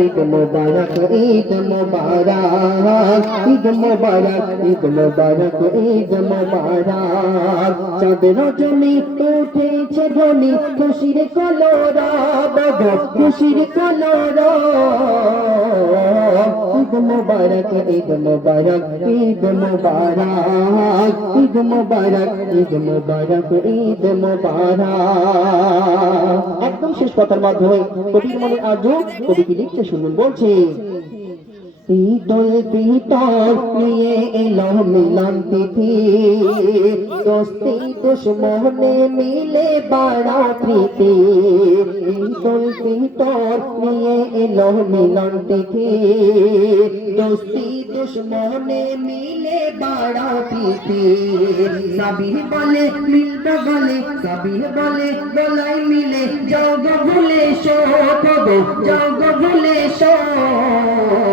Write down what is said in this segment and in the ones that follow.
ঈদ মুবারক ঈদ মুবারক ঈদ মুবারক ঈদ মুবারক ঈদ মুবারক চাঁদ রজনী উঠেছে ধ্বনি খুশির কলরব খুশির কলরব ঈদ মুবারক ঈদ মুবারক ঈদ মুবারক ঈদ মুবারক ঈদ মুবারক ঈদ মুবারক। একদম শেষ কথার মাধ্যমে কবির মনে আজও কবি কি লিখছে শুনুন। বলছে ঈদুল ফিতর নিয়ে এলো মিলন তিথি দোস্তি দুশ্মনে মিলে বাড়াও প্রীতি ঈদুল ফিতর নিয়ে এলো মিলন তিথি দোস্তি দুশ্মনে মিলে বাড়াও প্রীতি সবই বলে মিলবে বলে সবই বলে গলায় মিলে যাও গো ভুলে শোক যাও গো ভুলে শোক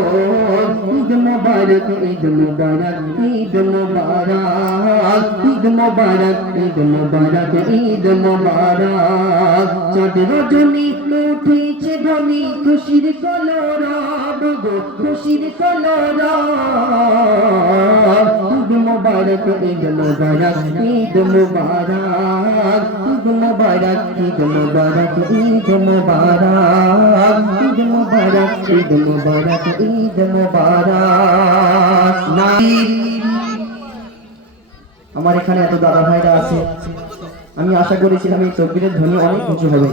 ঈদ মুবারক ঈদ মুবারক ঈদ মুবারক ঈদ মুবারক ঈদ মুবারক ঈদ মুবারক চাঁদ রজনী উঠেছে ধ্বনি খুশির কলরব খুশির কলরব ঈদ মুবারক ঈদ মুবারক ঈদ মুবারক ঈদ মুবারক ঈদ মুবারক ঈদ মুবারক ঈদ মুবারক ঈদ মুবারক ঈদ মুবারক। আমার এখানে এত দাদা ভাইরা আছে, আমি আশা করেছিলাম এই তকবীরের ধ্বনি অনেক উঁচু হবে,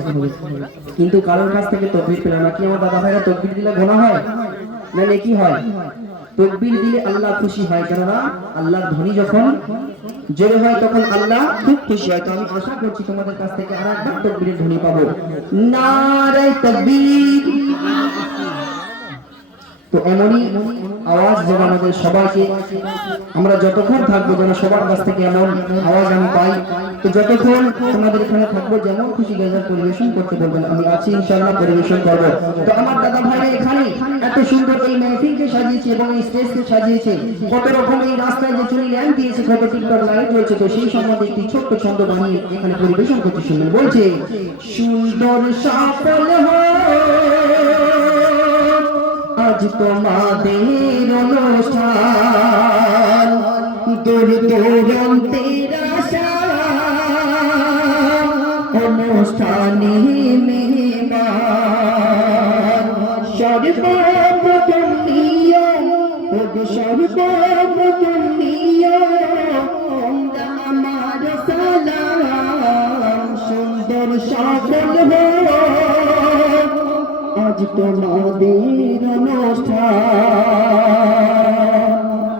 কিন্তু কারোর কাছ থেকে তকবীর পেলাম না। কি আমার দাদা ভাইরা তকবীর দিলে গোনা হয় না নেকি হয়? তকবীর দিলে আল্লাহ খুশি হয়, কেননা আল্লাহর ধ্বনি যখন জোরে হয় তখন আল্লাহ খুব খুশি হয়। তো আমি আশা করছি তোমাদের কাছ থেকে আর একবার তকবীরের ধ্বনি পাবো। নারে তাকবীর। তো এমনই আওয়াজ যেন আমাদের সবাইকে, আমরা যতক্ষণ থাকবো যেন সবার কাছ থেকে এমন আওয়াজ আমি পাই। তো যতক্ষণ তোমাদের এখানে থাকবো যেমন খুশি গাজার পরিবেশন করতে বলবেন, আমি আছি ইনশাআল্লাহ, পরিবেশন করবো। তো আমার দাদা ভাইরা এখানে এত সুন্দর এই মেহফিলকে সাজিয়েছে এবং এই স্টেজকে সাজিয়েছে, কত রকম এই রাস্তায় যে চুনি ল্যাম্প দিয়েছে, কত টিকটক লাইট রয়েছে, তো সেই সম্বন্ধে একটি ছোট্ট ছন্দ বানিয়ে এখানে পরিবেশন করতে শুনবেন। বলছে সুন্দর সফল আজ তোমাদের অনুষ্ঠান দূর দূরান্তের আশা অনুষ্ঠানে মেহমান সর্বপ্রথম নিয়ম সর্বপ্রথম নিয়ম আমার সালাম সুন্দর সফল আজ তোমাদের অনুষ্ঠান।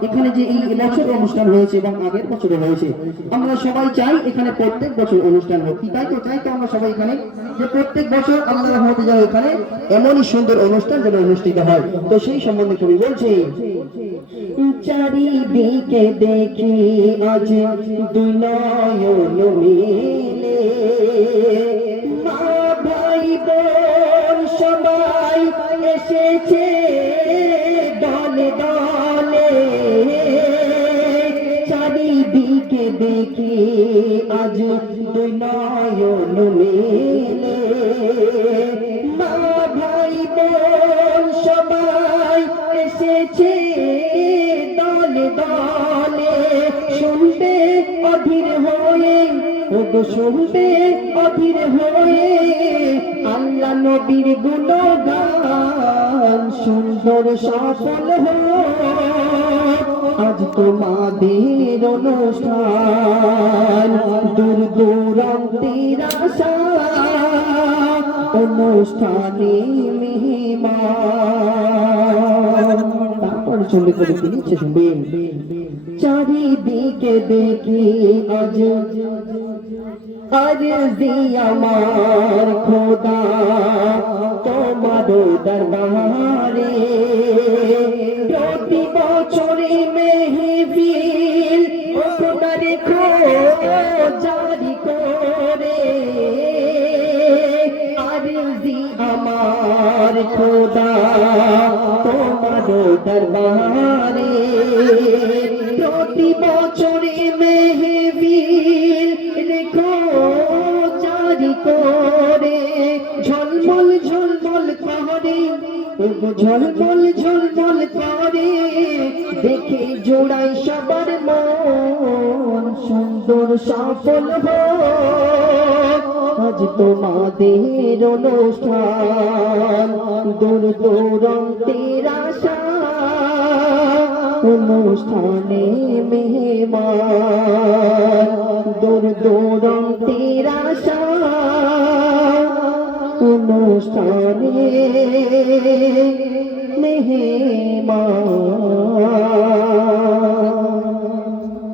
এখানে যে এই বছর অনুষ্ঠান হয়েছে এবং আগের বছরে হয়েছে, আমরা সবাই চাই এখানে প্রত্যেক বছর অনুষ্ঠান হোক। কি তাই তো চাই তো আমরা সবাই এখানে যে প্রত্যেক বছর আল্লাহ রহমতে যাও এখানে এমনই সুন্দর অনুষ্ঠান যেন অনুষ্ঠিত হয়। তো সেই সম্বন্ধে কবি বলছে চারিদিকে দেখি আজ দুই নয়ন মিলে মা ভাই বোন সবাই এসেছে দলে দলে চারিদিকে দেখি আজ দুই নয়ন মিলে মা ভাই বোন সবাই এসেছে দলে দলে শুনতে অধীর হয়ে শুনতে অধীর হয়ে আল্লাহ নবীর গুণগান সুন্দর সফল আজ তোমাদের অনুষ্ঠান দূর দূরান্তের আশা অনুষ্ঠানে মেহমান। তারপর শুনবে কবি কি লিখছে শুনবেন। চারিদিকে দেখি আজ আরজি আমার খোদা তোমার দরবারে প্রতি বছরে মেহফিল খোদা রেখো জারি করে আরজি আমার খোদা তোমার দরবারে প্রতি বছরে মেহফিল রেখো জারি করে ঝলমল ঝলমল করে ঝলমল ঝলমল করে দেখে জোড়াই সবার মন সুন্দর সফল হোক আজ তোমাদের অনুষ্ঠান দূর দূরান্তের আশা অনুষ্ঠানে মেহমান দূর দূরান্তের আশা অনুষ্ঠানে মেহমান